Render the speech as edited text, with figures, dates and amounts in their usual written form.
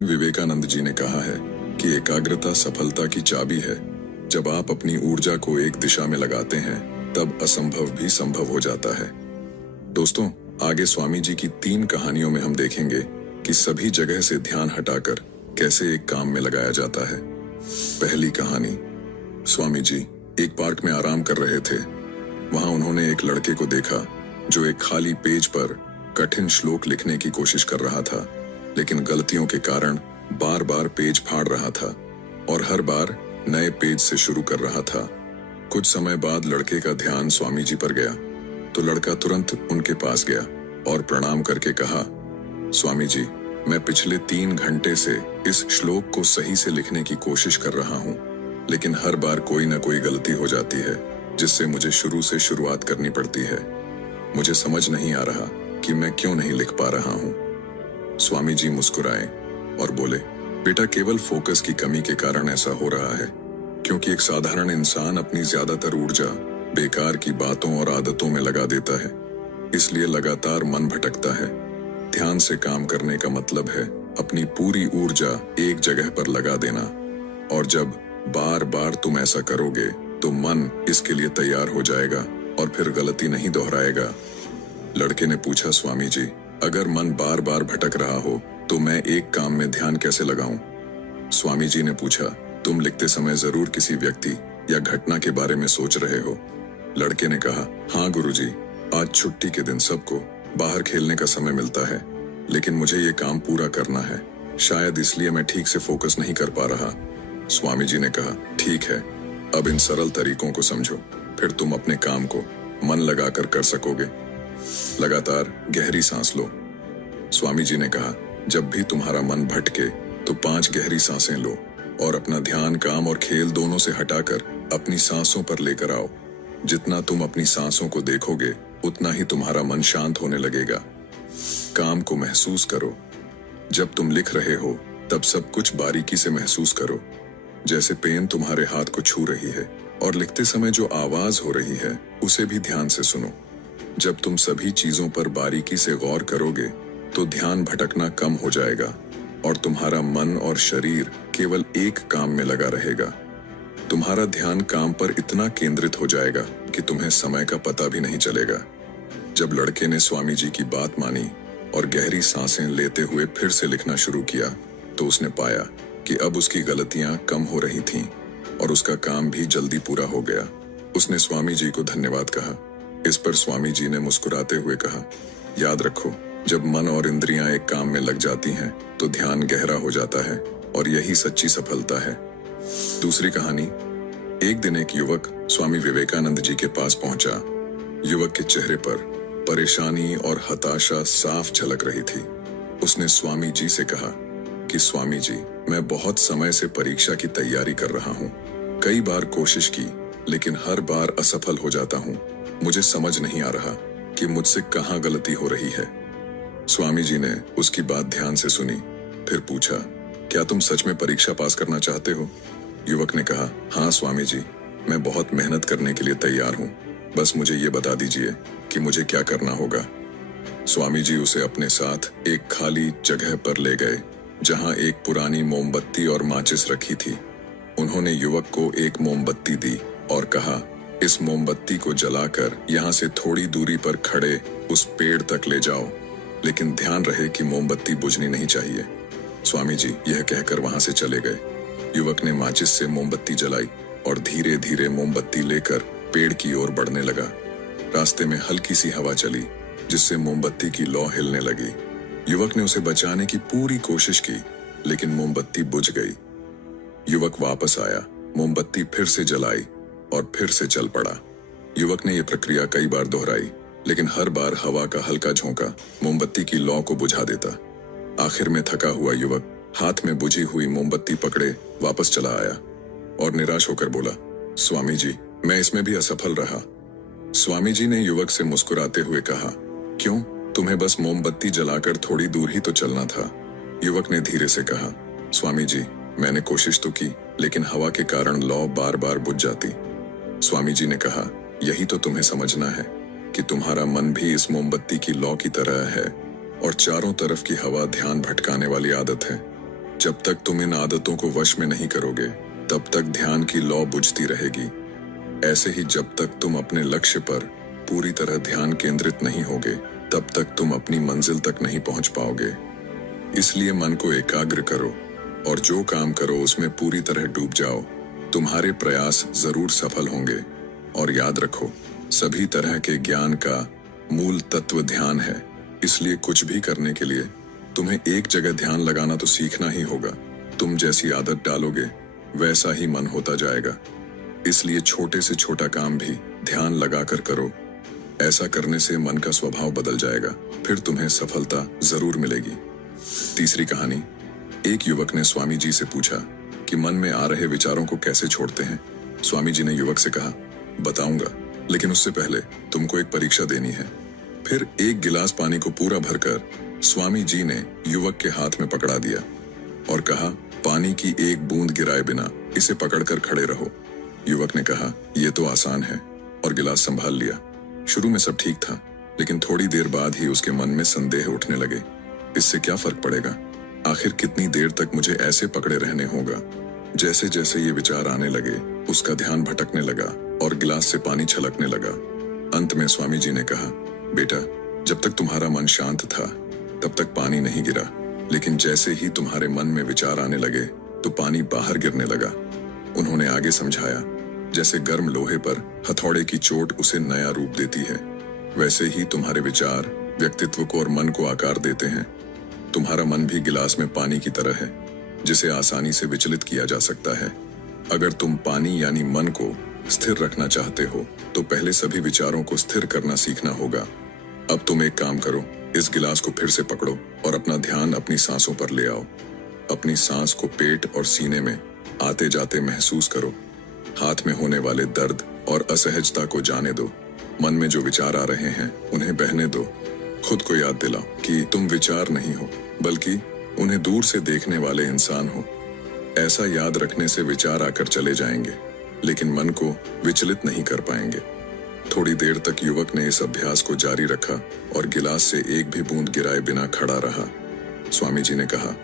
विवेकानंद जी ने कहा है कि एकाग्रता सफलता की चाबी है। जब आप अपनी ऊर्जा को एक दिशा में लगाते हैं तब असंभव भी संभव हो जाता है। दोस्तों, आगे स्वामी जी की 3 कहानियों में हम देखेंगे कि सभी जगह से ध्यान हटाकर कैसे एक काम में लगाया जाता है। पहली कहानी। स्वामी जी एक पार्क में आराम कर रहे थे। वहां उन्होंने एक लड़के को देखा जो एक खाली पेज पर कठिन श्लोक लिखने की कोशिश कर रहा था, लेकिन गलतियों के कारण बार बार पेज फाड़ रहा था और हर बार नए पेज से शुरू कर रहा था। कुछ समय बाद लड़के का ध्यान स्वामी जी पर गया तो लड़का तुरंत उनके पास गया और प्रणाम करके कहा, स्वामी जी, मैं पिछले 3 घंटे से इस श्लोक को सही से लिखने की कोशिश कर रहा हूँ, लेकिन हर बार कोई न कोई गलती हो जाती है जिससे मुझे शुरू से शुरुआत करनी पड़ती है। मुझे समझ नहीं आ रहा कि मैं क्यों नहीं लिख पा रहा हूँ। स्वामी जी मुस्कुराए और बोले, बेटा, केवल फोकस की कमी के कारण ऐसा हो रहा है, क्योंकि एक साधारण इंसान अपनी ज्यादातर ऊर्जा बेकार की बातों और आदतों में लगा देता है, इसलिए लगातार मन भटकता है। ध्यान से काम करने का मतलब है अपनी पूरी ऊर्जा एक जगह पर लगा देना, और जब बार बार तुम ऐसा करोगे तो मन इसके लिए तैयार हो जाएगा और फिर गलती नहीं दोहराएगा। लड़के ने पूछा, स्वामी जी, अगर मन बार बार भटक रहा हो तो मैं एक काम में ध्यान कैसे लगाऊं? स्वामी जी ने पूछा, तुम लिखते समय जरूर किसी व्यक्ति या घटना के बारे में सोच रहे हो? लड़के ने कहा, हाँ गुरुजी, आज छुट्टी के दिन सबको बाहर खेलने का समय मिलता है, लेकिन मुझे ये काम पूरा करना है, शायद इसलिए मैं ठीक से फोकस नहीं कर पा रहा। स्वामी जी ने कहा, ठीक है, अब इन सरल तरीकों को समझो, फिर तुम अपने काम को मन लगाकर कर सकोगे। लगातार गहरी सांस लो। स्वामी जी ने कहा, जब भी तुम्हारा मन भटके तो 5 गहरी सांसें लो और अपना ध्यान काम और खेल दोनों से हटाकर अपनी सांसों पर लेकर आओ। जितना तुम अपनी सांसों को देखोगे उतना ही तुम्हारा मन शांत होने लगेगा। काम को महसूस करो। जब तुम लिख रहे हो तब सब कुछ बारीकी से महसूस करो, जैसे पेन तुम्हारे हाथ को छू रही है, और लिखते समय जो आवाज हो रही है उसे भी ध्यान से सुनो। जब तुम सभी चीजों पर बारीकी से गौर करोगे तो ध्यान भटकना कम हो जाएगा और तुम्हारा मन और शरीर केवल एक काम में लगा रहेगा। तुम्हारा ध्यान काम पर इतना केंद्रित हो जाएगा कि तुम्हें समय का पता भी नहीं चलेगा। जब लड़के ने स्वामी जी की बात मानी और गहरी सांसें लेते हुए फिर से लिखना शुरू किया तो उसने पाया कि अब उसकी गलतियां कम हो रही थीं और उसका काम भी जल्दी पूरा हो गया। उसने स्वामी जी को धन्यवाद कहा। इस पर स्वामी जी ने मुस्कुराते हुए कहा, याद रखो, जब मन और इंद्रियां एक काम में लग जाती हैं तो ध्यान गहरा हो जाता है और यही सच्ची सफलता है। दूसरी कहानी। एक दिन एक युवक स्वामी विवेकानंद जी के पास पहुंचा। युवक के चेहरे पर परेशानी और हताशा साफ झलक रही थी। उसने स्वामी जी से कहा कि स्वामी जी, मैं बहुत समय से परीक्षा की तैयारी कर रहा हूँ। कई बार कोशिश की, लेकिन हर बार असफल हो जाता हूँ। मुझे समझ नहीं आ रहा कि मुझसे कहाँ गलती हो रही है। स्वामी जी ने उसकी बात ध्यान से सुनी, फिर पूछा, क्या तुम सच में परीक्षा पास करना चाहते हो? युवक ने कहा, हाँ स्वामी जी, मैं बहुत मेहनत करने के लिए तैयार हूँ, बस मुझे ये बता दीजिए कि मुझे क्या करना होगा। स्वामी जी उसे अपने साथ एक खाली जगह पर ले गए जहाँ एक पुरानी मोमबत्ती और माचिस रखी थी। उन्होंने युवक को एक मोमबत्ती दी और कहा, इस मोमबत्ती को जलाकर यहाँ से थोड़ी दूरी पर खड़े उस पेड़ तक ले जाओ, लेकिन ध्यान रहे कि मोमबत्ती बुझनी नहीं चाहिए। स्वामी जी यह कहकर वहां से चले गए। युवक ने माचिस से मोमबत्ती जलाई और धीरे धीरे मोमबत्ती लेकर पेड़ की ओर बढ़ने लगा। रास्ते में हल्की सी हवा चली जिससे मोमबत्ती की लौ हिलने लगी। युवक ने उसे बचाने की पूरी कोशिश की, लेकिन मोमबत्ती बुझ गई। युवक वापस आया, मोमबत्ती फिर से जलाई और फिर से चल पड़ा। युवक ने यह प्रक्रिया कई बार दोहराई, लेकिन हर बार हवा का हल्का झोंका मोमबत्ती की लौ को बुझा देता। आखिर में थका हुआ युवक हाथ में बुझी हुई मोमबत्ती पकड़े वापस चला आया और निराश होकर बोला, स्वामी जी, मैं इसमें भी असफल रहा। स्वामी जी ने युवक से मुस्कुराते हुए कहा, क्यों? तुम्हें बस मोमबत्ती जलाकर थोड़ी दूर ही तो चलना था। युवक ने धीरे से कहा, स्वामी जी, मैंने कोशिश तो की, लेकिन हवा के कारण लौ बार बार बुझ जाती। स्वामी जी ने कहा, यही तो तुम्हें समझना है कि तुम्हारा मन भी इस मोमबत्ती की लौ की तरह है और चारों तरफ की हवा ध्यान भटकाने वाली आदत है। जब तक तुम इन आदतों को वश में नहीं करोगे, तब तक ध्यान की लौ बुझती रहेगी। ऐसे ही जब तक तुम अपने लक्ष्य पर पूरी तरह ध्यान केंद्रित नहीं होगे, तब तक तुम अपनी मंजिल तक नहीं पहुंच पाओगे। इसलिए मन को एकाग्र करो और जो काम करो उसमें पूरी तरह डूब जाओ। तुम्हारे प्रयास जरूर सफल होंगे। और याद रखो, सभी तरह के ज्ञान का मूल तत्व ध्यान है। इसलिए कुछ भी करने के लिए तुम्हें एक जगह ध्यान लगाना तो सीखना ही होगा। तुम जैसी आदत डालोगे वैसा ही मन होता जाएगा। इसलिए छोटे से छोटा काम भी ध्यान लगाकर करो। ऐसा करने से मन का स्वभाव बदल जाएगा, फिर तुम्हें सफलता जरूर मिलेगी। तीसरी कहानी। एक युवक ने स्वामी जी से पूछा कि मन में आ रहे विचारों को कैसे छोड़ते हैं। स्वामी जी ने युवक से कहा, बताऊंगा, लेकिन उससे पहले तुमको एक परीक्षा देनी है। फिर एक गिलास पानी को पूरा भरकर स्वामी जी ने युवक के हाथ में पकड़ा दिया और कहा, पानी की एक बूंद गिराए बिना इसे पकड़कर खड़े रहो। युवक ने कहा, यह तो आसान है, और गिलास संभाल लिया। शुरू में सब ठीक था, लेकिन थोड़ी देर बाद ही उसके मन में संदेह उठने लगे। इससे क्या फर्क पड़ेगा? आखिर कितनी देर तक मुझे ऐसे पकड़े रहने होगा? जैसे जैसे ये विचार आने लगे, उसका ध्यान भटकने लगा और गिलास से पानी छलकने लगा। अंत में स्वामी जी ने कहा, बेटा, जब तक तुम्हारा मन शांत था तब तक पानी नहीं गिरा, लेकिन जैसे ही तुम्हारे मन में विचार आने लगे तो पानी बाहर गिरने लगा। उन्होंने आगे समझाया, जैसे गर्म लोहे पर हथौड़े की चोट उसे नया रूप देती है, वैसे ही तुम्हारे विचार व्यक्तित्व को और मन को आकार देते हैं। तुम्हारा मन भी गिलास में पानी की तरह है, जिसे आसानी से विचलित किया जा सकता है। अगर तुम पानी यानी मन को स्थिर रखना चाहते हो, तो पहले सभी विचारों को स्थिर करना सीखना होगा। अब तुम एक काम करो, इस गिलास को फिर से पकड़ो और अपना ध्यान अपनी सांसों पर ले आओ। अपनी सांस को पेट और सीने में आते जाते महसूस करो। हाथ में होने वाले दर्द और असहजता को जाने दो। मन में जो विचार आ रहे हैं उन्हें बहने दो। खुद को याद दिलाओ कि तुम विचार नहीं हो, बल्कि उन्हें दूर से देखने वाले इंसान हो। ऐसा याद रखने से विचार आकर चले जाएंगे, लेकिन मन को विचलित नहीं कर पाएंगे। थोड़ी देर तक युवक ने इस अभ्यास को जारी रखा और गिलास से एक भी बूंद गिराए बिना खड़ा रहा। स्वामी जी ने कहा,